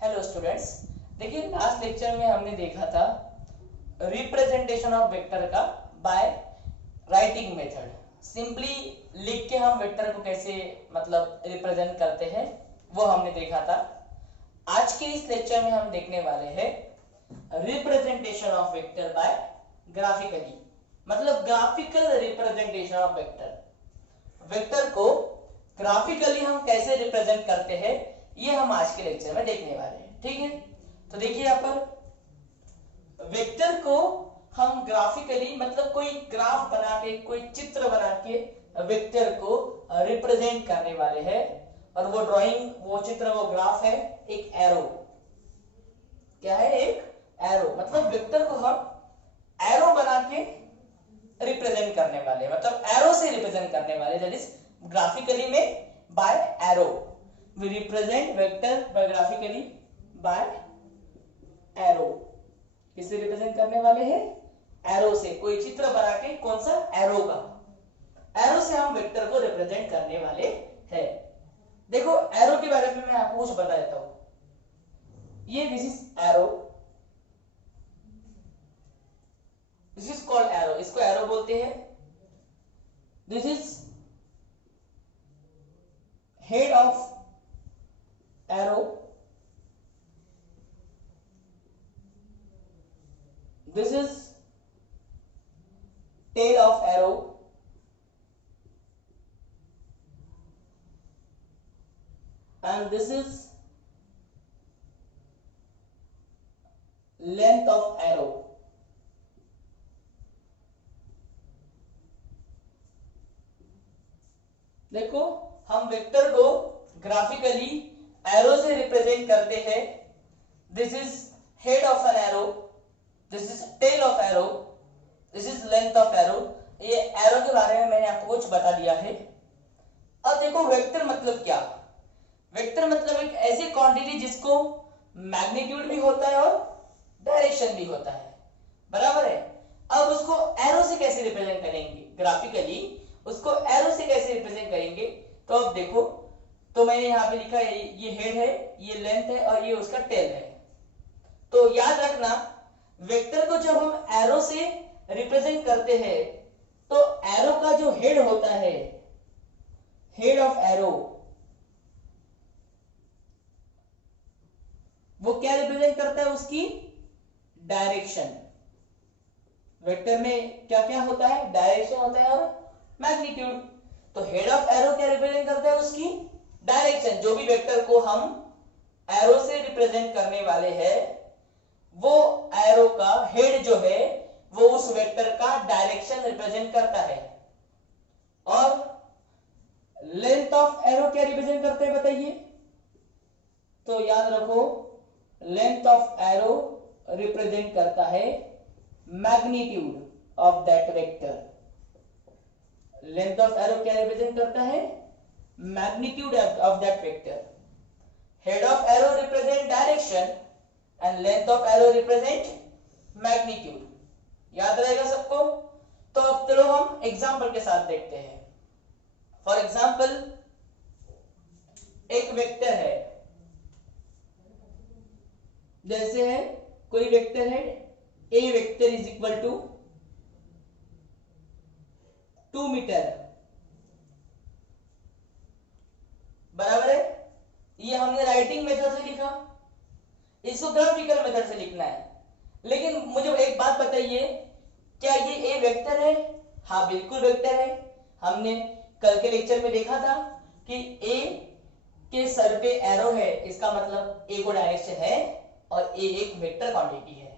Hello students, देखिए last lecture में हमने देखा था रिप्रेजेंटेशन ऑफ वेक्टर का बाय राइटिंग मेथड। सिंपली लिख के हम वेक्टर को कैसे मतलब रिप्रेजेंट करते हैं वो हमने देखा था। आज के इस लेक्चर में हम देखने वाले हैं representation of vector by graphically, मतलब graphical representation of vector. Vector को ग्राफिकली हम कैसे रिप्रेजेंट करते हैं ये हम आज के लेक्चर में देखने वाले हैं। ठीक है, तो देखिए यहाँ पर वेक्टर को हम ग्राफिकली मतलब कोई ग्राफ बना के, कोई चित्र बना के वेक्टर को रिप्रेजेंट करने वाले हैं। और वो ड्राइंग, वो चित्र, वो ग्राफ है एक एरो। क्या है? एक एरो। मतलब वेक्टर को हम एरो बना के रिप्रेजेंट करने वाले, मतलब एरो से रिप्रेजेंट करने वाले, दैट इज ग्राफिकली में by arrow. We represent vector by graphically by arrow. किसे रिप्रेजेंट करने वाले हैं? एरो से। कोई चित्र बना के, कौन सा? एरो का। एरो से हम वेक्टर को रिप्रेजेंट करने वाले हैं। देखो एरो के बारे में मैं आपको कुछ बता देता हूं। ये this is arrow, this is called arrow, इसको एरो बोलते हैं। This is head of arrow, this is tail of arrow, and this is length of arrow. देखो हम वेक्टर को ग्राफिकली एरो से रिप्रेजेंट करते हैं। This is head of an arrow, this is tail of arrow, this is length of arrow. ये arrow के बारे में मैंने आपको कुछ बता दिया है। अब देखो वेक्टर मतलब क्या? वेक्टर मतलब एक ऐसी क्वांटिटी जिसको मैग्नीट्यूड भी होता है और डायरेक्शन भी होता है, बराबर है। अब उसको एरो से कैसे रिप्रेजेंट करेंगे? ग्राफिकली उसको एरो से कैसे रिप्रेजेंट करेंगे? तो अब देखो, तो मैंने यहाँ पे लिखा है ये हेड है, ये लेंथ है और ये उसका टेल है। तो याद रखना, वेक्टर को जब हम एरो से रिप्रेजेंट करते हैं तो एरो का जो हेड होता है, हेड ऑफ एरो, वो क्या रिप्रेजेंट करता है? उसकी डायरेक्शन। वेक्टर में क्या क्या होता है? डायरेक्शन होता है और मैग्नीट्यूड। तो हेड ऑफ एरो क्या रिप्रेजेंट करता है? उसकी डायरेक्शन। जो भी वेक्टर को हम एरो से रिप्रेजेंट करने वाले हैं, वो एरो का हेड जो है वो उस वेक्टर का डायरेक्शन रिप्रेजेंट करता है। और लेंथ ऑफ एरो क्या रिप्रेजेंट करते हैं बताइए? तो याद रखो, लेंथ ऑफ एरो रिप्रेजेंट करता है magnitude of that vector. Length of arrow क्या रिप्रेजेंट करता है? Magnitude of that vector. Head of arrow represent direction and length of arrow represent magnitude. याद रहेगा सबको? तो अब चलो हम एग्जांपल के साथ देखते हैं। फॉर एग्जांपल एक वेक्टर है, जैसे है कोई वेक्टर है A vector is equal to 2 metre, बराबर है। ये हमने राइटिंग मेथड से लिखा, इसको ग्राफिकल मेथड से लिखना है। लेकिन मुझे एक बात बताइए, क्या ये ए वेक्टर है? हाँ बिल्कुल वेक्टर है। हमने कल के लेक्चर में देखा था कि ए के सर पे एरो है, इसका मतलब ए को डायरेक्शन है और ए एक वेक्टर क्वांटिटी है।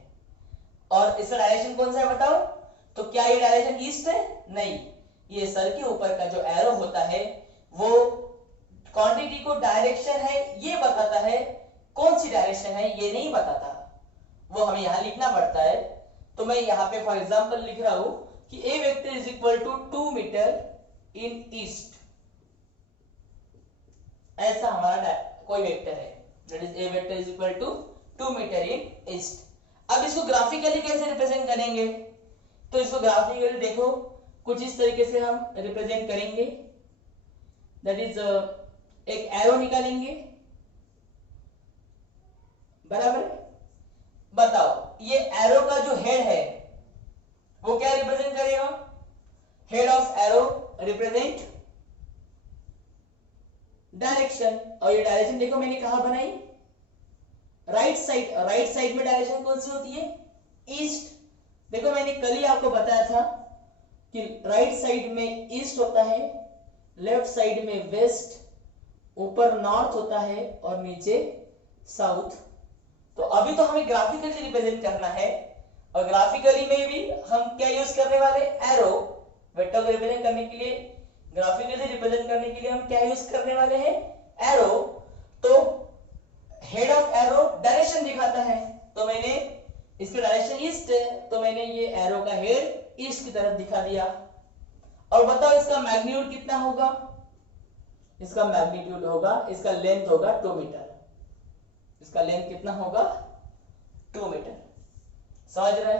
और इसका डायरेक्शन कौन सा है बताओ? तो क्या ये डायरेक्शन ईस्ट है? नहीं, ये सर के ऊपर का जो एरो होता है वो क्वांटिटी को डायरेक्शन है ये बताता है, कौन सी डायरेक्शन है ये नहीं बताता, वो हमें यहां लिखना पड़ता है। तो मैं यहाँ पे फॉर एग्जांपल लिख रहा हूं कि A vector is equal to 2 metre in east. ऐसा हमारा कोई वेक्टर है, that is A vector is equal to 2 metre in east. अब इसको ग्राफिकली कैसे रिप्रेजेंट करेंगे? तो इसको ग्राफिकली देखो कुछ इस तरीके से हम रिप्रेजेंट करेंगे। दैट इज एक एरो निकालेंगे, बराबर है। बताओ ये एरो का जो हेड है वो क्या रिप्रेजेंट करेगा? Head of arrow represent direction, और ये डायरेक्शन देखो मैंने कहा बनाई, राइट साइड। राइट साइड में डायरेक्शन कौन सी होती है? ईस्ट। देखो मैंने कल ही आपको बताया था कि राइट साइड में ईस्ट होता है, लेफ्ट साइड में वेस्ट, ऊपर नॉर्थ होता है और नीचे साउथ। तो अभी तो हमें ग्राफिकली रिप्रेजेंट करना है, और ग्राफिकली में भी हम क्या यूज करने वाले? एरो। वेक्टर को रिप्रेजेंट करने के लिए, ग्राफिकली रिप्रेजेंट करने के लिए हम क्या यूज करने वाले हैं? एरो। तो हेड ऑफ एरो डायरेक्शन दिखाता है, तो मैंने इसकी डायरेक्शन ईस्ट है, तो मैंने ये एरो का हेड ईस्ट की तरफ दिखा दिया। और बताओ इसका मैग्नीट्यूड कितना होगा? इसका मैग्नीट्यूड होगा, इसका लेंथ होगा 2 मीटर। इसका लेंथ कितना होगा? 2 मीटर। समझ रहे?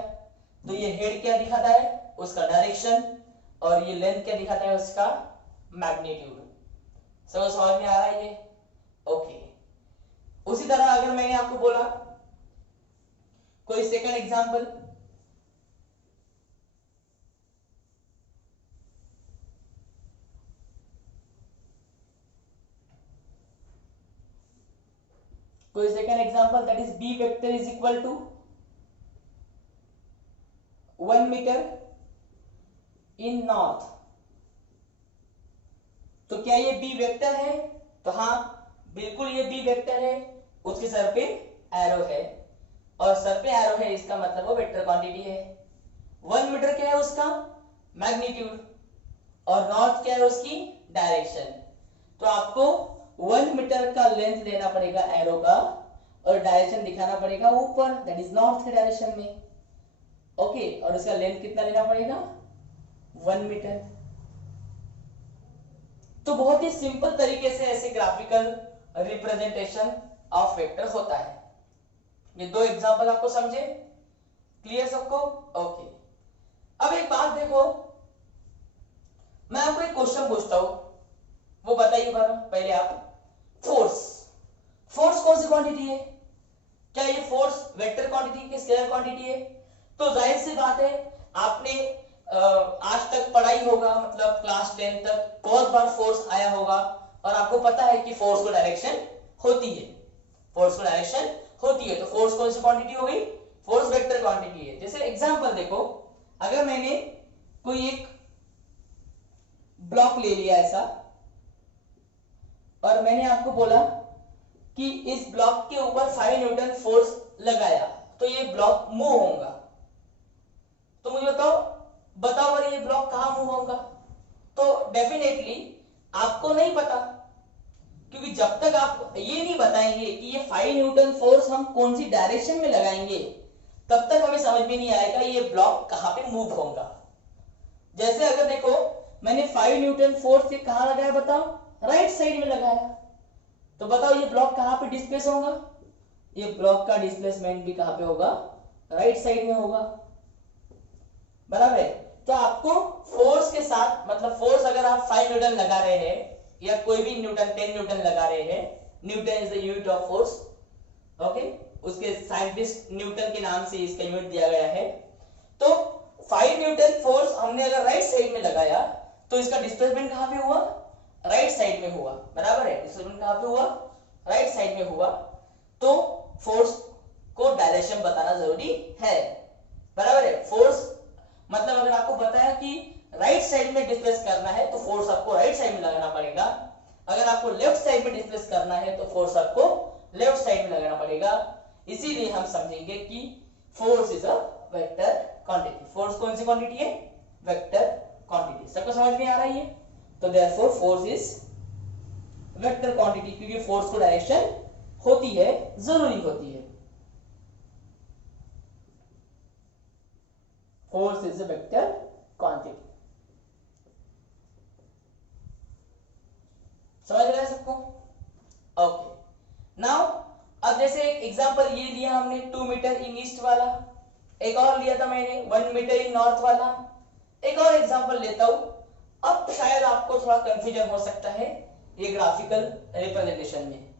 तो ये हेड क्या दिखाता है? उसका डायरेक्शन, और ये लेंथ क्या दिखाता है? उसका मैग्नीट्यूड। समझ में आ रहा है ये? ओके। उसी तरह अगर मैंने आपको बोला कोई second example, that is b vector is equal to 1 metre in north. तो क्या ये b वेक्टर है? तो हाँ बिल्कुल ये b वेक्टर है। उसके सर पे एरो है, और सर पे एरो है, इसका मतलब वो वेक्टर क्वांटिटी है। 1 मीटर क्या है उसका? मैग्नीट्यूड। और नॉर्थ क्या है उसकी? डायरेक्शन। तो आपको 1 मीटर का लेंथ लेना पड़ेगा एरो का, और डायरेक्शन दिखाना पड़ेगा ऊपर, दैट इज नॉर्थ के डायरेक्शन में। ओके, और इसका लेंथ कितना लेना पड़ेगा? 1 मीटर। तो बहुत ही सिंपल तरीके से ऐसे ग्राफिकल रिप्रेजेंटेशन ऑफ वेक्टर होता है। ये 2 एग्जांपल आपको समझे? क्लियर सबको? ओके। अब एक बात देखो, मैं आपको एक क्वेश्चन पूछता हूं, वो बताइए पहले आप। फोर्स, फोर्स कौन सी क्वांटिटी है? क्या ये फोर्स वेक्टर क्वांटिटी की स्केलर क्वांटिटी है? तो जाहिर सी बात है, आपने आज तक पढ़ाई होगा, मतलब क्लास 10 तक बहुत बार फोर्स आया होगा, और आपको पता है कि फोर्स को डायरेक्शन होती है। फोर्स को डायरेक्शन होती है, तो फोर्स कौन सी क्वांटिटी हो गई? फोर्स वेक्टर क्वांटिटी है। जैसे एग्जांपल देखो, अगर मैंने कोई एक ब्लॉक ले लिया ऐसा, और मैंने आपको बोला कि इस ब्लॉक के ऊपर 5 न्यूटन फोर्स लगाया, तो ये ब्लॉक मूव होगा। तो मुझे बताओ ये ब्लॉक कहां मूव होगा? तो डेफिनेटली आपको नहीं पता, क्योंकि जब तक आप ये नहीं बताएंगे कि ये 5 न्यूटन फोर्स हम कौन सी डायरेक्शन में लगाएंगे, तब तक हमें समझ में नहीं आएगा ये ब्लॉक कहां पे मूव होगा। जैसे अगर देखो, मैंने 5 न्यूटन फोर्स ये कहां लगाया? बताओ, राइट साइड में लगाया। तो बताओ ये ब्लॉक कहां पे डिस्प्लेस होगा? ये ब्लॉक का डिस्प्लेसमेंट भी कहां पे होगा? राइट साइड में होगा। बराबर है? तो आपको फोर्स के साथ, मतलब फोर्स अगर आप 5 न्यूटन लगा रहे हैं, या कोई भी न्यूटन 10 न्यूटन लगा रहे हैं, Newton is the unit of force. Okay, उसके साइंटिस्ट न्यूटन के नाम से इसका यूनिट दिया गया है। तो 5 न्यूटन फोर्स हमने अगर राइट साइड में लगाया, तो इसका डिस्प्लेसमेंट कहां पे हुआ? राइट साइड में हुआ। बराबर है? डिस्प्लेसमेंट कहां पे हुआ? राइट साइड में हुआ। तो फोर्स को डायरेक्शन बताना जरूरी है। बराबर है? फोर्स मतलब अगर आपको बताया कि राइट साइड में डिस्प्लेस करना है, तो फोर्स आपको राइट साइड में लगाना पड़ेगा। अगर आपको लेफ्ट साइड में डिस्प्लेस करना है, तो फोर्स आपको लेफ्ट साइड में लगाना पड़ेगा। इसीलिए हम समझेंगे कि force is a vector quantity. Force कौन सी क्वांटिटी है? Vector quantity. सबको समझ में आ रहा है ये? तो therefore force is vector quantity, क्योंकि फोर्स को डायरेक्शन होती है, जरूरी होती है। Force is a vector quantity. समझ रहे हैं सबको? ओके। नाउ अब जैसे एक एग्जांपल ये लिया हमने 2 मीटर इन ईस्ट वाला, एक और लिया था मैंने 1 मीटर इन नॉर्थ वाला। एक और एग्जांपल लेता हूं। अब शायद आपको थोड़ा कंफ्यूजन हो सकता है ये ग्राफिकल रिप्रेजेंटेशन में।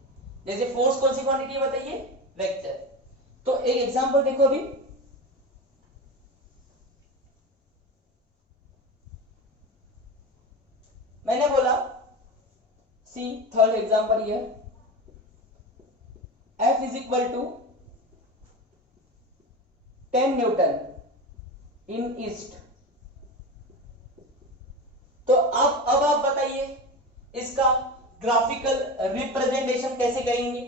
जैसे फोर्स कौन सी क्वांटिटी है बताइए? वेक्टर। तो एक एग्जांपल देखो अभी, मैंने बोला सी थर्ड एग्जांपल ये F is equal to 10 newton in east. तो अब आप बताइए इसका ग्राफिकल रिप्रेजेंटेशन कैसे करेंगे।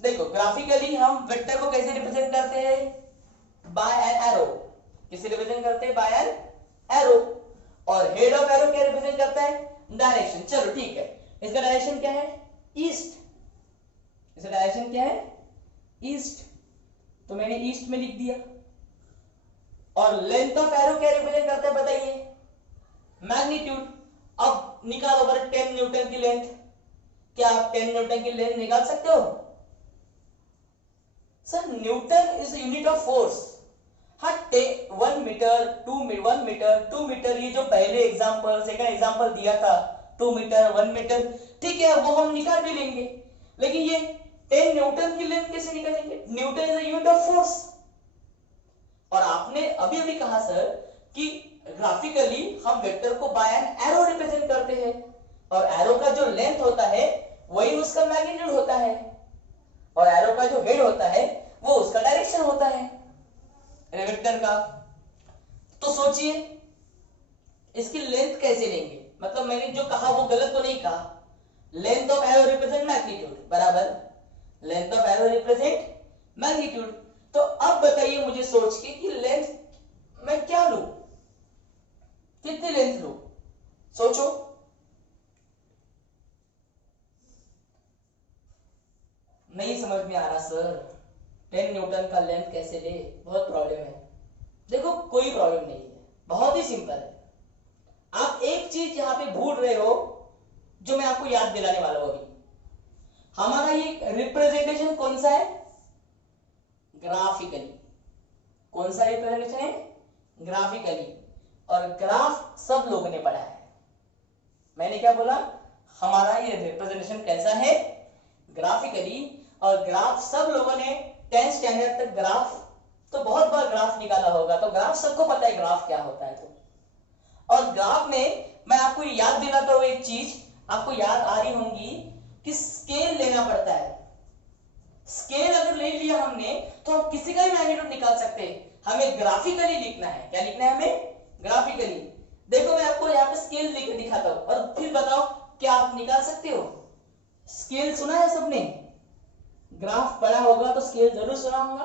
देखो ग्राफिकली हम वेक्टर को कैसे रिप्रेजेंट करते हैं, बाय एन एरो। किसे रिप्रेजेंट करते हैं, बाय एन एरो। और हेड ऑफ एरो क्या रिप्रेजेंट करता है, डायरेक्शन। चलो ठीक है, इसका डायरेक्शन क्या है, ईस्ट। इसका डायरेक्शन क्या है, ईस्ट। तो मैंने ईस्ट में लिख दिया। और लेंथ ऑफ एरो क्या रिप्रेजेंट करता है बताइए, मैग्नीट्यूड। अब निकालो बड़ा 10 न्यूटन की लेंथ। क्या आप 10 न्यूटन की लेंथ निकाल सकते हो sir? Newton is unit of force. हाँ, 1 मीटर 1 मीटर 2 मीटर, ये जो पहले एग्जांपल सेकंड एग्जांपल दिया था 2 मीटर 1 मीटर, ठीक है वो हम निकाल भी लेंगे। लेकिन ये 10 न्यूटन की लेंथ कैसे निकालेंगे, Newton is unit of force. और आपने अभी अभी कहा सर कि ग्राफिकली हम वेक्टर को बाय एन एरो रिप्रेजेंट करते हैं, और एरो का जो लेंथ होता है वही उसका मैग्नीट्यूड होता है, और एरो का जो हेड होता है वो उसका डायरेक्शन होता है वेक्टर का। तो सोचिए इसकी लेंथ कैसे लेंगे, मतलब मैंने जो कहा वो गलत तो नहीं कहा। Length of arrow represent magnitude बराबर length of arrow represent magnitude. तो अब बताइए मुझे सोच के कि लेंथ मैं क्या लूं, कितनी लेंथ लूं, सोचो। नहीं समझ में आ रहा सर, 10 न्यूटन का लेंथ कैसे ले, बहुत प्रॉब्लम है। देखो कोई प्रॉब्लम नहीं है, बहुत ही सिंपल है। आप एक चीज यहां पे भूल रहे हो जो मैं आपको याद दिलाने वाला हूं अभी। हमारा ये रिप्रेजेंटेशन कौन सा है, ग्राफिकली। कौन सा रिप्रेजेंटेशन है, ग्राफिकली। और ग्राफ सब लोगों ने पढ़ा है। मैंने क्या बोला, हमारा ये रिप्रेजेंटेशन कैसा है, ग्राफिकली। और ग्राफ सब लोगों ने 10th स्टैंडर्ड तक ग्राफ तो बहुत बार ग्राफ निकाला होगा, तो ग्राफ सबको पता है ग्राफ क्या होता है। तो और ग्राफ में मैं आपको याद दिलाता हूं एक चीज, आपको याद आ रही होंगी कि स्केल लेना पड़ता है। स्केल अगर ले लिया हमने तो हम किसी का भी मैग्नीट्यूड निकाल सकते हैं। हमें ग्राफिकली लिखना है, क्या लिखना है हमें, ग्राफिकली। देखो मैं आपको यहाँ पे स्केल लिख के दिखाता हूं और फिर बताओ क्या आप निकाल सकते हो। स्केल सुना है सबने, ग्राफ पढ़ा होगा तो स्केल जरूर सुना होगा।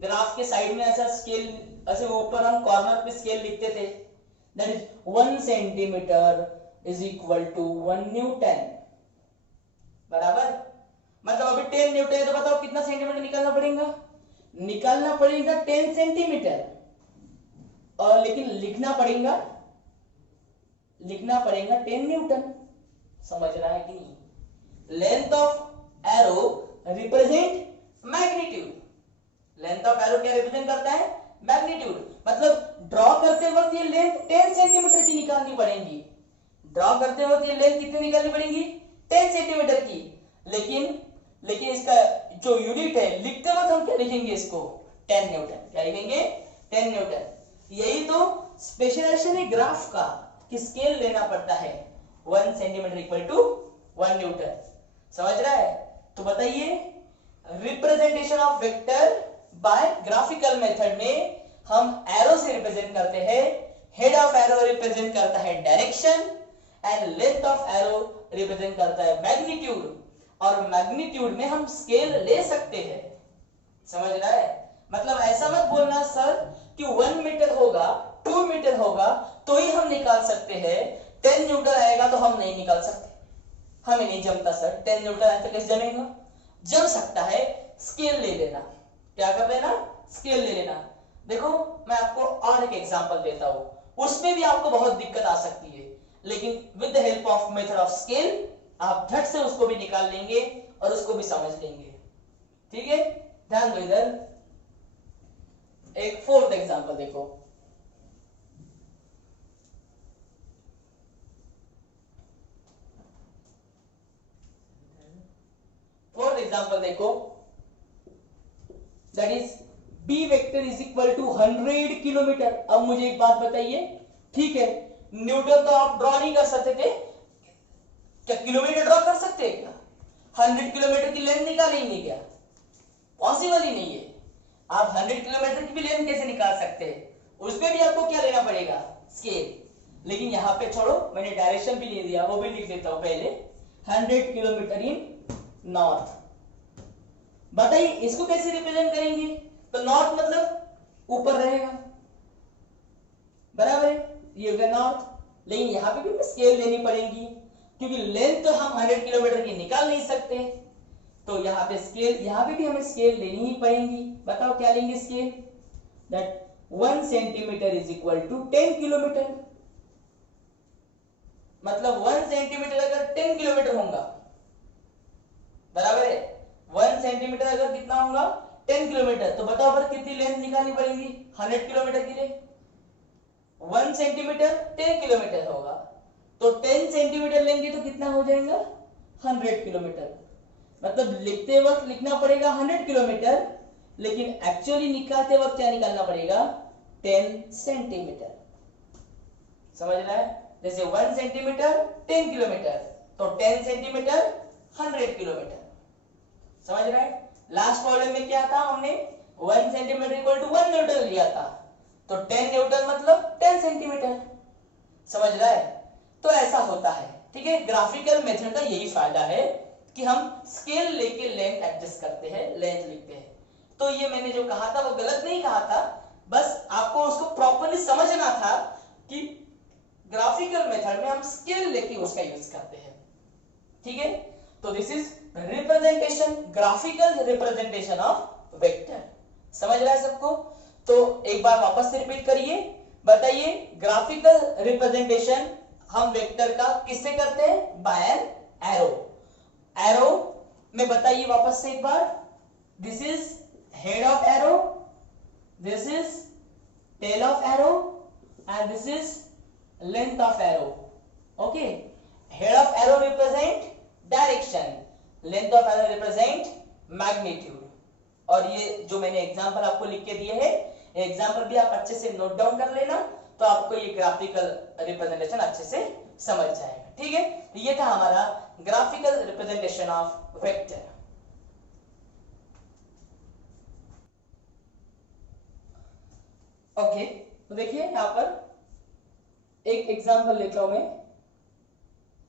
ग्राफ के साइड में ऐसा स्केल, ऐसे ऊपर हम कॉर्नर पे स्केल लिखते थे, that is 1 centimetre is equal to 1 newton बराबर। मतलब अभी 10 न्यूटन है तो बताओ कितना सेंटीमीटर निकालना पड़ेगा, निकालना पड़ेगा 10 सेंटीमीटर। और लेकिन लिखना पड़ेगा 10 न्यूटन। समझ रहा है कि नहीं। Length of arrow represent magnitude. Length of arrow क्या रिप्रेजेंट करता है, मैग्नीट्यूड। मतलब ड्रॉ करते वक्त ये लेंथ 10 सेंटीमीटर की निकालनी पड़ेगी। ड्रॉ करते वक्त ये लेंथ कितनी निकालनी पड़ेगी, 10 सेंटीमीटर की। लेकिन इसका जो यूनिट है लिखते वक्त हम क्या लिखेंगे इसको, 10 न्यूटन। क्या लिखेंगे, 10 न्यूटन। यही तो स्पेशलाइजेशन है ग्राफ का, कि स्केल लेना पड़ता है। 1 सेंटीमीटर इक्वल टू 1 न्यूटन। समझ रहा है। तो बताइए representation of vector bye graphical method में हम एरो से रिप्रेजेंट करते हैं। हेड ऑफ एरो रिप्रेजेंट करता है direction, and length of arrow represent करता है मैग्नीट्यूड। और मैग्नीट्यूड में हम स्केल ले सकते हैं। समझ रहा है। मतलब ऐसा मत बोलना सर कि 1 मीटर होगा 2 मीटर होगा तो ही हम निकाल सकते हैं, 10 न्यूटन आएगा तो हम नहीं निकाल सकते, हमें नहीं जमता सर। 10 न्यूटन आए तो कैसे जमेगा, जम सकता है, स्केल ले लेना। क्या कर लेना, स्केल ले लेना। देखो मैं आपको और एक एग्जांपल देता हूं, उसमें भी आपको बहुत दिक्कत आ सकती है, लेकिन with the help of method of scale आप झट से उसको भी निकाल लेंगे और उसको भी समझ लेंगे। ठीक है, ध्यान दो। इधर एक फोर्थ एग्जांपल देखो। एग्जांपल देखो, that is B vector is equal to 100 kilometre. अब मुझे एक बात बताइए, ठीक है, न्यूटन तो आप ड्रॉ नहीं कर सकते थे, क्या किलोमीटर ड्रॉ कर सकते हैं क्या? 100 किलोमीटर की लेंथ निकालेंगे क्या? पॉसिबल ही नहीं है। आप 100 किलोमीटर की भी लेंथ कैसे निकाल सकते हैं? उसमें भी आपको क्या लेना पड़ेगा? स्केल। लेकिन यहां पे छोड़ो, मैंने डायरेक्शन भी नहीं दिया, वो भी लिख देता हूं पहले, 100 किलोमीटर इन नॉर्थ। बताइए इसको कैसे रिप्रेजेंट करेंगे? तो नॉर्थ मतलब ऊपर रहेगा, बराबर है, ये होगा नॉर्थ। लेकिन यहां पे भी स्केल लेनी पड़ेगी, क्योंकि लेंथ तो हम 100 किलोमीटर की निकाल नहीं सकते, तो यहां पे स्केल, यहां पे भी हमें स्केल लेनी ही पड़ेगी। बताओ क्या लेंगे scale? That 1 centimetre is equal to 10 kilometre. मतलब 1 सेंटीमीटर अगर 10 किलोमीटर होगा, बराबर है, 1 सेंटीमीटर अगर कितना होगा? 10 किलोमीटर। तो बताओ पर कितनी लेंथ निकालनी पड़ेगी 100 किलोमीटर के लिए? 1 सेंटीमीटर 10 किलोमीटर होगा, तो 10 सेंटीमीटर लेंगे तो कितना हो जाएगा? 100 किलोमीटर। मतलब लिखते वक्त लिखना पड़ेगा 100 किलोमीटर, लेकिन एक्चुअली निकालते वक्त क्या निकालना पड़ेगा? 10 सेंटीमीटर। समझ रहा है? जैसे 1 सेंटीमीटर 10 किलोमीटर, तो 10 सेंटीमीटर 100 किलोमीटर। समझ रहा है? लास्ट प्रॉब्लम में क्या था, हमने 1 सेंटीमीटर इक्वल टू 1 न्यूटन लिया था, तो 10 न्यूटन मतलब 10 सेंटीमीटर। समझ रहा है? तो ऐसा होता है, ठीक है। ग्राफिकल मेथड का यही फायदा है कि हम स्केल लेके लेंथ एडजस्ट करते हैं, लेंथ लिखते हैं। तो ये मैंने जो कहा था वो गलत नहीं कहा था, बस आपको उसको प्रॉपर्ली समझना था कि ग्राफिकल मेथड में हम स्केल लेके उसका यूज करते हैं, ठीक है। तो this is representation, graphical representation of vector. समझ रहा है सबको? तो एक बार वापस से रिपीट करिए, बताइए ग्राफिकल रिप्रेजेंटेशन हम वेक्टर का किससे करते हैं? Bye an arrow. एरो में बताइए वापस से एक बार, this is head of arrow, this is tail of arrow, and this is length of arrow. Okay, head of arrow represent direction, length of arrow represent magnitude. और ये जो मैंने एग्जांपल आपको लिख के दिए हैं, एग्जांपल भी आप अच्छे से नोट डाउन कर लेना, तो आपको ये ग्राफिकल रिप्रेजेंटेशन अच्छे से समझ जाएगा, ठीक है। तो ये था हमारा graphical representation of vector. Okay, तो देखिए यहां पर एक एग्जांपल लेता हूं मैं,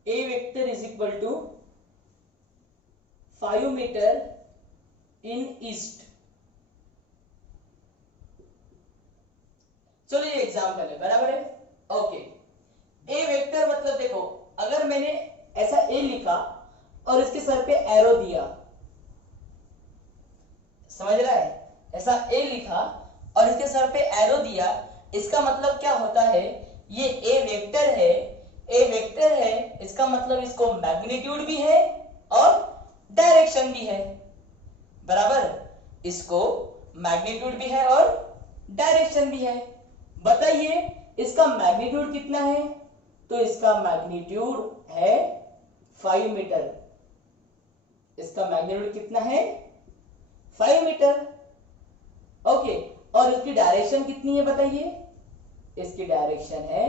A vector is equal to 5 metre in east. चलिए एग्जांपल है, बराबर है। ओके, ए वेक्टर मतलब देखो, अगर मैंने ऐसा ए लिखा और इसके सर पे एरो दिया, समझ रहा है, ऐसा ए लिखा और इसके सर पे एरो दिया, इसका मतलब क्या होता है, ये ए वेक्टर है, ए वेक्टर है, इसका मतलब इसको मैग्नीट्यूड भी है और डायरेक्शन भी है, बराबर, इसको मैग्नीट्यूड भी है और डायरेक्शन भी है। बताइए इसका मैग्नीट्यूड कितना है? तो इसका मैग्नीट्यूड है 5 मीटर। इसका मैग्नीट्यूड कितना है? 5 मीटर। ओके, और इसकी डायरेक्शन कितनी है बताइए? इसकी डायरेक्शन है,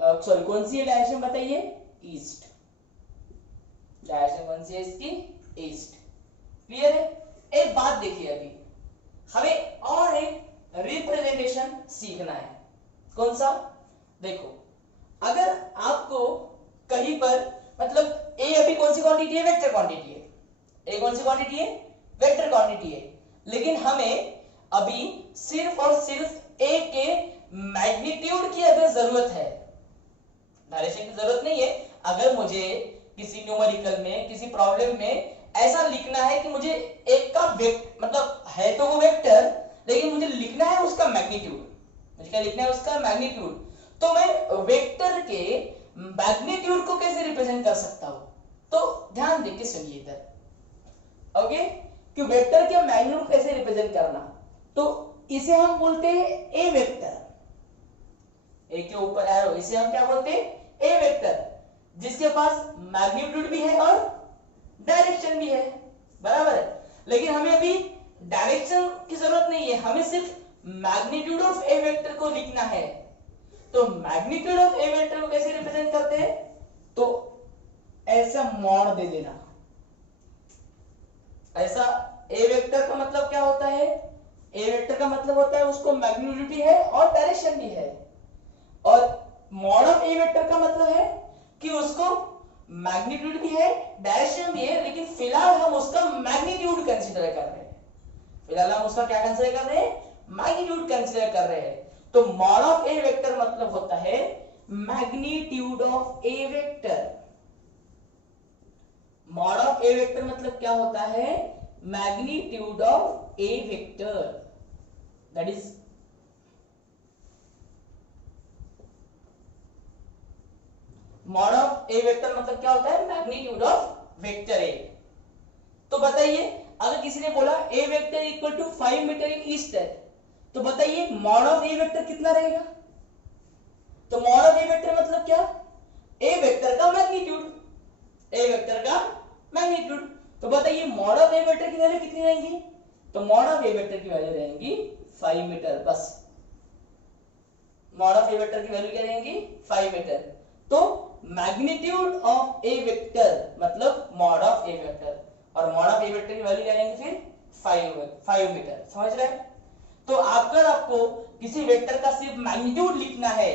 सॉरी कौन सी है डायरेक्शन बताइए? ईस्ट। डायरेक्शन कौन सी है इसकी? ईस्ट। क्लियर है? एक बात देखिए, अभी हमें और एक रिप्रेजेंटेशन सीखना है। कौन सा? देखो, अगर आपको कहीं पर, मतलब ए अभी कौन सी क्वांटिटी है? वेक्टर क्वांटिटी है। ए कौन सी क्वांटिटी है? वेक्टर क्वांटिटी है। लेकिन हमें अभी सिर्फ और सिर्फ ए के मैग्नीट्यूड की अगर जरूरत है, डायरेक्शन की जरूरत नहीं है। अगर मुझे किसी न्यूमेरिकल में, किसी प्रॉब्लम में ऐसा लिखना है कि मुझे एक का मतलब है तो वो वेक्टर, लेकिन मुझे लिखना है उसका मैग्नीट्यूड, मुझे क्या लिखना है? उसका मैग्नीट्यूड। तो मैं वेक्टर के मैग्नीट्यूड को कैसे रिप्रेजेंट कर सकता हूं? तो ध्यान देके सुनिए इधर, ओके, कि वेक्टर के मैग्नीट्यूड कैसे रिप्रेजेंट करना। तो इसे हम बोलते हैं ए वेक्टर, ए के ऊपर एरो, इसे हम क्या बोलते हैं? ए वेक्टर, जिसके पास मैग्नीट्यूड भी है और डायरेक्शन भी है। बराबर है। लेकिन हमें अभी डायरेक्शन की जरूरत नहीं है, हमें सिर्फ मैग्नीट्यूड ऑफ ए वेक्टर को लिखना है। तो मैग्नीट्यूड ऑफ ए वेक्टर को कैसे रिप्रेजेंट करते हैं, तो ऐसा मॉड दे देना। ऐसा ए वेक्टर का मतलब क्या होता है, ए वेक्टर का मतलब होता है उसको मैग्नीट्यूड भी है और डायरेक्शन भी है, और मॉड ऑफ ए वेक्टर का मतलब है कि उसको मैग्नीट्यूड भी है डायरेक्शन भी है, लेकिन फिलहाल हम उसका मैग्नीट्यूड कंसीडर कर रहे हैं। फिलहाल हम उसका क्या कंसीडर कर रहे हैं, मैग्नीट्यूड कंसीडर कर रहे हैं। तो मॉड ऑफ ए वेक्टर मतलब होता है magnitude of A vector. Mod of A vector मतलब क्या होता है, magnitude of A vector, that is mod of A vector मतलब क्या होता है, मैग्नीट्यूड ऑफ वेक्टर ए। तो बताइए अगर किसी ने बोला A vector equal to 5 metre in east है, तो बताइए मॉड ऑफ ए वेक्टर कितना रहेगा। तो मॉड ऑफ ए वेक्टर मतलब क्या, ए वेक्टर का मैग्नीट्यूड, ए वेक्टर का मैग्नीट्यूड। तो बताइए मॉड ऑफ ए वेक्टर की वैल्यू कितनी रहेंगी, तो मॉड ऑफ ए वेक्टर की वैल्यू रहेंगी 5 मीटर बस। मॉड ऑफ ए वेक्टर की वैल्यू क्या रहेंगी, 5 मीटर। तो मैग्नीट्यूड ऑफ ए वेक्टर मतलब मॉड ऑफ ए वेक्टर, और मॉड ऑफ ए वेक्टर की वैल्यू क्या रहेंगी फिर 5 मीटर। समझ रहे हैं। तो अगर आपको किसी वेक्टर का सिर्फ मैग्नीट्यूड लिखना है,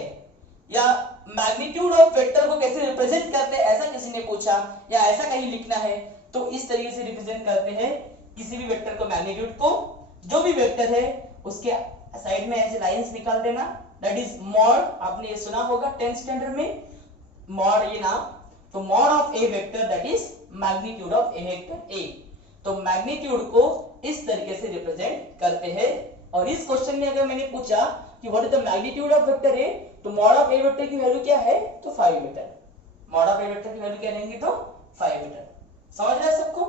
या मैग्नीट्यूड ऑफ वेक्टर को कैसे रिप्रेजेंट करते हैं ऐसा किसी ने पूछा, या ऐसा कहीं लिखना है, तो इस तरीके से रिप्रेजेंट करते हैं किसी भी वेक्टर को, मैग्नीट्यूड को। जो भी वेक्टर है उसके साइड में ऐसे लाइंस निकाल देना, दैट इज मॉड। आपने ये सुना होगा 10th स्टैंडर्ड में मॉड, ये नाम। तो mod of A vector that is magnitude of A vector A. तो मैग्नीट्यूड को इस तरीके से रिप्रेजेंट करते हैं। और इस क्वेश्चन में अगर मैंने पूछा कि what is the magnitude of vector A, तो मॉड ऑफ ए वेक्टर की वैल्यू क्या है, तो 5 metre. Mod of A vector की वैल्यू क्या रहेंगी, तो 5 मीटर। समझ रहे हैं सबको।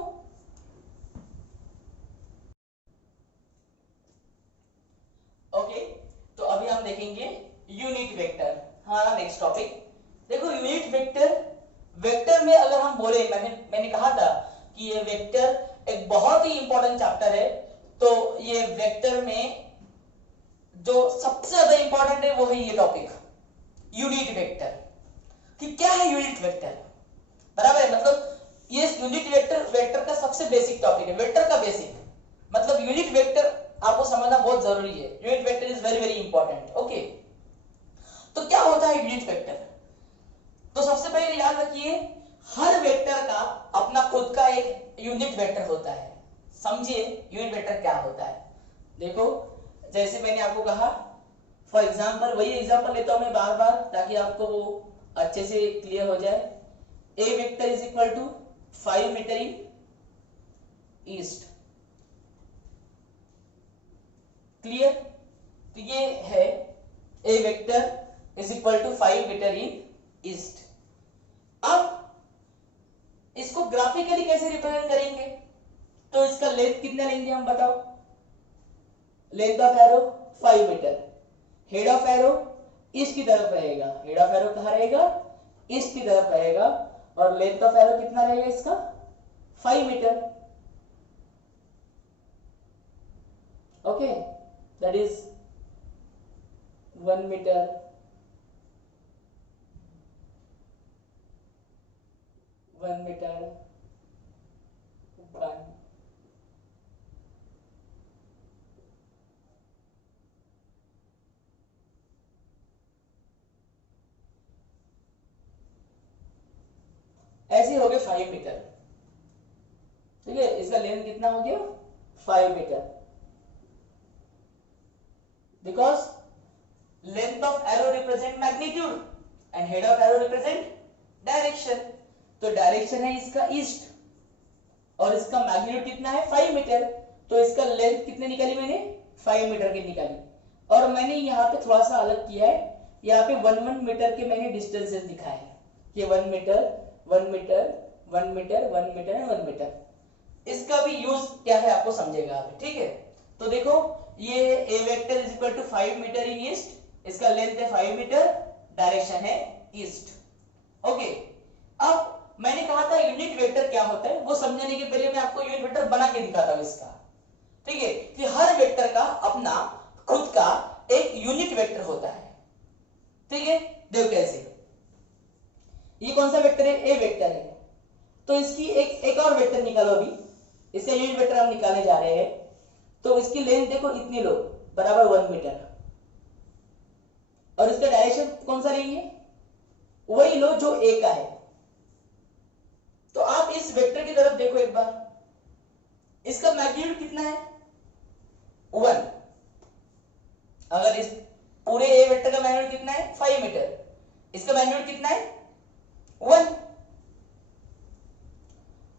ओके, तो अभी हम देखेंगे यूनिट वेक्टर, हमारा नेक्स्ट टॉपिक। देखो यूनिट वेक्टर, वेक्टर में अगर हम बोले, मैंने कहा था कि ये वेक्टर एक बहुत ही इंपॉर्टेंट चैप्टर है। तो ये वेक्टर में जो सबसे ज्यादा इंपॉर्टेंट है वो है ये टॉपिक, यूनिट वेक्टर। कि क्या है यूनिट वेक्टर, बराबर है। मतलब ये यूनिट वेक्टर वेक्टर का सबसे बेसिक टॉपिक है, वेक्टर का बेसिक। मतलब यूनिट वेक्टर आपको समझना बहुत जरूरी है। Unit vector is very very important. Okay, तो क्या होता है यूनिट वेक्टर। तो सबसे पहले याद रखिए, हर वेक्टर का अपना खुद का एक यूनिट वेक्टर होता है। समझिए यूनिट वेक्टर क्या होता है। देखो जैसे मैंने आपको कहा, फॉर एग्जाम्पल, वही एग्जाम्पल लेता हूं मैं बार बार ताकि आपको वो अच्छे से क्लियर हो जाए। A vector is equal to 5 metre in east. Clear. तो ये है A vector is equal to 5 metre in east. अब इसको ग्राफिकली कैसे रिप्रेजेंट करेंगे, तो इसका लेंथ कितना लेंगे हम बताओ। Length of arrow 5 metre, head of arrow east की तरफ रहेगा, हेड ऑफ एरो कहां रहेगा, ईस्ट की तरफ रहेगा, और लेंथ ऑफ एरो कितना रहेगा इसका 5 metre. Okay, that is 1 metre, 1 metre, 1। ऐसे हो गए 5 मीटर। ठीक है, इसका लेंथ कितना हो गया 5 metre, because length of arrow represent magnitude and head of arrow represent direction. तो डायरेक्शन है इसका ईस्ट, और इसका मैग्नीट्यूड कितना है 5 मीटर। तो इसका लेंथ कितने निकाली मैंने 5 मीटर की निकाली। और मैंने यहाँ पे थोड़ा सा अलग किया है, यहाँ पे 1 मीटर के मैंने डिस्टेंसेस दिखाए हैं कि 1 metre, 1 metre, 1 metre, 1 metre and 1 metre. इसका भी यूज क्या है आपको समझेगा अभी। ठीक है, तो देखो ये A vector is equal to 5 metre in east, इसका लेंथ है 5 मीटर, डायरेक्शन है ईस्ट। ओके, अब मैंने कहा था यूनिट वेक्टर क्या क्या होता है वो समझने के पहले मैं आपको यूनिट वेक्टर बना के दिखाता हूं इसका, ठीक है, कि हर वेक्टर का अपना खुद का एक यूनिट वेक्टर होता है, ठीक है। देखो कैसे, ये कौन सा वेक्टर है, ए वेक्टर है, तो इसकी एक और वेक्टर निकालो, अभी इसका यूनिट वेक्टर हम निकालने जा रहे हैं। तो इसकी लेंथ देखो इतनी लो, बराबर 1 मीटर, और इसका डायरेक्शन कौन सा लेंगे, वही लो जो ए का है। तो आप इस वेक्टर की तरफ देखो एक बार, इसका मैग्नीट्यूड कितना है, 1। अगर इस पूरे ए वेक्टर का मैग्नीट्यूड कितना है, 5 मीटर, इसका मैग्नीट्यूड कितना है, 1।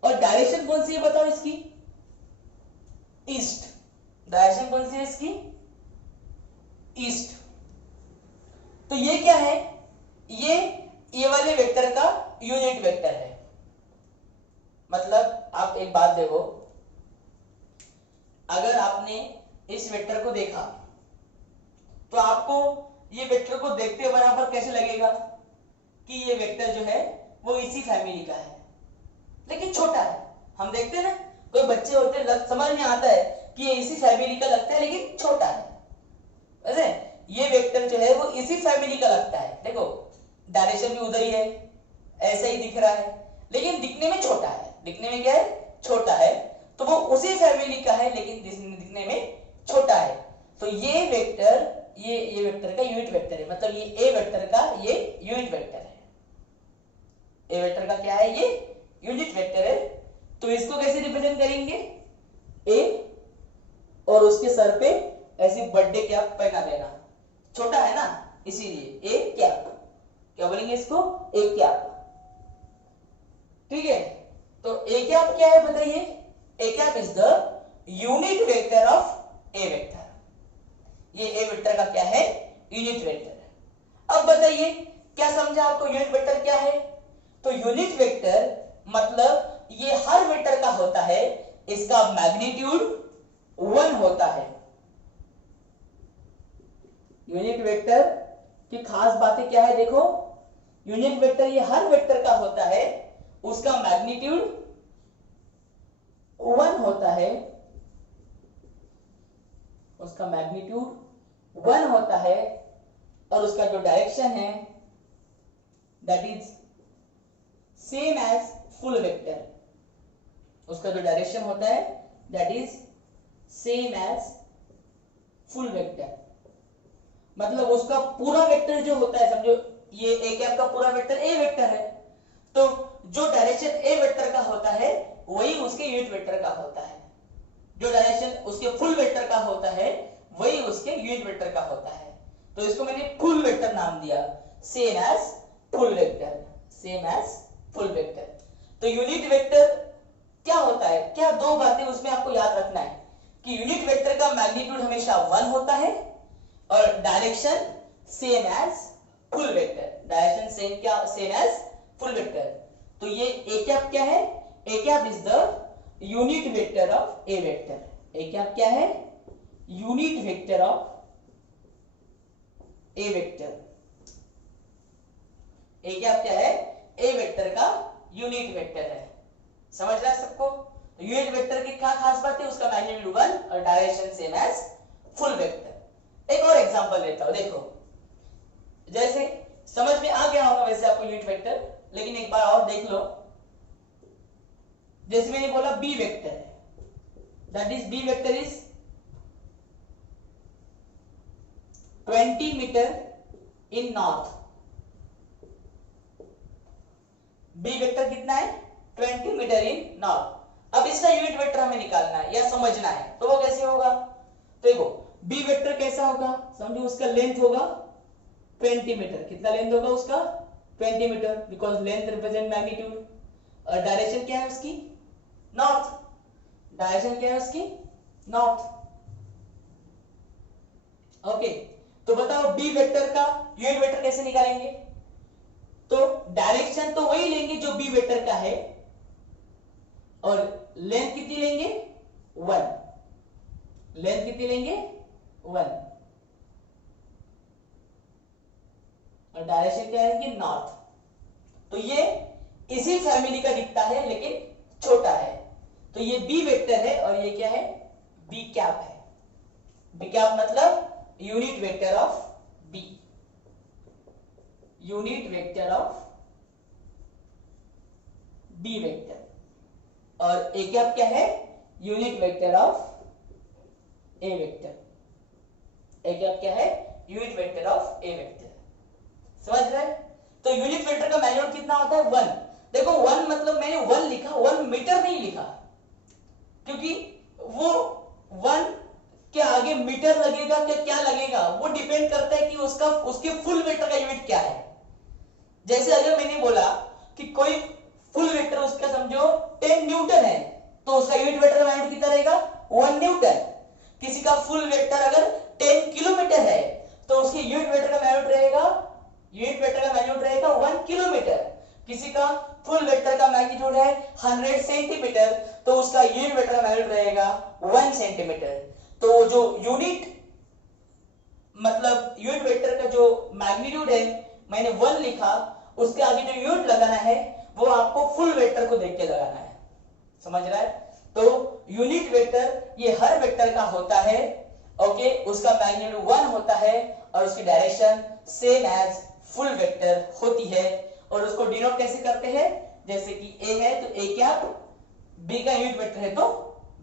और डायरेक्शन कौन सी है बताओ इसकी, ईस्ट। डायरेक्शन कौन सी है इसकी, ईस्ट। तो ये क्या है, ये वाले वेक्टर का यूनिट वेक्टर है। मतलब आप एक बात देखो, अगर आपने इस वेक्टर को देखा तो आपको ये वेक्टर को देखते बराबर कैसे लगेगा कि ये वेक्टर जो है वो इसी फैमिली का है, लेकिन छोटा है। हम देखते हैं ना, कोई बच्चे होते हैं समझ में आता है कि ये इसी फैमिली का लगता है लेकिन छोटा है। वैसे ये वेक्टर जो है वो इसी फैमिली का लगता है, देखो डायरेक्शन भी उधर ही है, ऐसा ही दिख रहा है, लेकिन दिखने में छोटा है। दिखने में क्या है, छोटा है, तो वो उसी फैमिली का है लेकिन दिखने में छोटा है। तो ये वेक्टर ये वेक्टर का यूनिट वेक्टर है, मतलब ये ए वेक्टर का ये यूनिट वेक्टर है। ए वेक्टर का क्या है, ये यूनिट वेक्टर है। तो इसको कैसे रिप्रेजेंट करेंगे, ए और उसके सर पे ऐसी बर्थडे कैप पहना देना, छोटा है ना इसीलिए ए कैप, क्या बोलेंगे इसको, ए कैप, ठीक है। तो ए कैप क्या है बताइए, A cap is the unit vector of A vector. ये ए वेक्टर का क्या है, यूनिट वेक्टर है। अब बताइए क्या समझा आपको, यूनिट वेक्टर क्या है। तो यूनिट वेक्टर मतलब ये हर वेक्टर का होता है, इसका मैग्नीट्यूड 1 होता है। यूनिट वेक्टर की खास बातें क्या है देखो, यूनिट वेक्टर ये हर वेक्टर का होता है, उसका मैग्नीट्यूड 1 होता है, उसका मैग्नीट्यूड 1 होता है, और उसका जो डायरेक्शन है that is same as full vector. उसका जो डायरेक्शन होता है that is same as full vector. मतलब उसका पूरा वेक्टर जो होता है, समझो ये ए कैप का पूरा वेक्टर ए वेक्टर है, तो जो डायरेक्शन ए वेक्टर का होता है वही उसके यूनिट वेक्टर का होता है। जो डायरेक्शन उसके फुल वेक्टर का होता है वही उसके यूनिट वेक्टर का होता है। तो इसको मैंने फुल वेक्टर नाम दिया, same as full vector, same as full vector. तो यूनिट वेक्टर क्या होता है, क्या दो बातें उसमें आपको याद रखना है कि यूनिट वेक्टर का मैग्नीट्यूड हमेशा 1 होता है और direction same as full vector, direction same as full vector. तो ये ए कैप क्या है, A cap is the unit vector of A vector. A cap क्या है, unit vector of A vector. A cap क्या है, ए वेक्टर का unit vector है। समझ रहा है सबको। यूनिट वेक्टर की क्या खास बात है, उसका मैग्नीट्यूड 1 और direction same as full vector. एक और एग्जांपल लेता हूं, देखो जैसे समझ में आ गया होगा वैसे आपको यूनिट वेक्टर, लेकिन एक बार और देख लो। जैसे मैंने बोला बी वेक्टर है, that is B vector is 20 metre in north. B vector कितना है, 20 मीटर इन नॉर्थ। अब इसका यूनिट वेक्टर हमें निकालना है या समझना है, तो वो कैसे होगा, देखो बी वेक्टर कैसा होगा, समझो उसका लेंथ होगा 20 मीटर। कितना लेंथ होगा उसका, 20 metre, because length represent magnitude. और डायरेक्शन क्या है उसकी, नॉर्थ। डायरेक्शन क्या है उसकी, नॉर्थ। ओके, तो बताओ बी वेक्टर का यूनिट वेक्टर कैसे निकालेंगे। तो डायरेक्शन तो वही लेंगे जो बी वेक्टर का है, और लेंथ कितनी लेंगे, 1। लेंथ कितनी लेंगे, 1, और डायरेक्शन क्या है, नॉर्थ। तो ये इसी फैमिली का दिखता है लेकिन छोटा है, तो ये बी वेक्टर है और ये क्या है, बी कैप है। बी कैप मतलब unit vector of B, unit vector of B vector, और ए कैप क्या है, unit vector of A vector. A cap क्या है, unit vector of A vector. समझ रहे हैं? तो यूनिट वेक्टर का मैग्नीट्यूड कितना होता है, 1। देखो 1 मतलब मैंने 1 लिखा, 1 मीटर नहीं लिखा, क्योंकि वो 1 के आगे मीटर लगेगा क्या लगेगा, वो डिपेंड करता है कि उसके फुल वेक्टर का यूनिट क्या है। जैसे अगर मैंने बोला कि कोई फुल वेक्टर उसका समझो 10 न्यूटन है, तो उसका यूनिट वेक्टर का मैग्नीट्यूड कितना रहेगा, 1 न्यूटन। किसी का फुल वेक्टर अगर 10 किलोमीटर है, तो उसके यूनिट वेक्टर का मैग्नीट्यूड रहेगा 1 किलोमीटर। किसी का फुल वेक्टर का मैग्नीट्यूड है 100 सेंटीमीटर, तो उसका यूनिट वेक्टर का मैग्नीट्यूड रहेगा 1 सेंटीमीटर। तो जो यूनिट मतलब यूनिट वेक्टर का जो मैग्नीट्यूड है मैंने 1 लिखा, उसके आगे जो यूनिट लगाना है वो आपको फुल वेक्टर को देख के लगाना है। समझ रहा है? तो यूनिट वेक्टर ये हर वेक्टर का होता है, ओके, उसका मैग्नीट्यूड 1 होता है और उसकी direction same as full vector होती है। और उसको डिनोट कैसे करते हैं, जैसे कि ए है तो ए कैप, बी का यूनिट वेक्टर है तो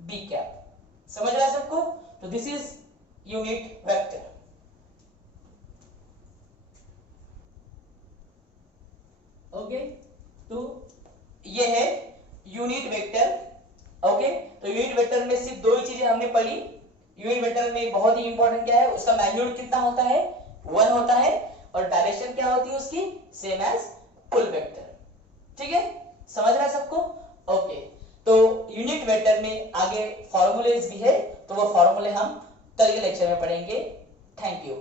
बी कैप। समझ रहा है सबको? तो this is unit vector. Okay, तो ये है यूनिट वेक्टर। ओके, तो यूनिट वेक्टर में सिर्फ 2 ही चीजें हमने पढ़ी। यूनिट वेक्टर में बहुत ही इंपॉर्टेंट क्या है, उसका मैग्नीट्यूड कितना होता है, 1 होता है, और डायरेक्शन क्या होती है उसकी, सेम एज फुल वेक्टर। ठीक है, समझ रहा है सबको? ओके, तो यूनिट वेक्टर में आगे फॉर्मूलेज भी है, तो वो फॉर्मूले हम कल के लेक्चर में पढ़ेंगे। Thank you.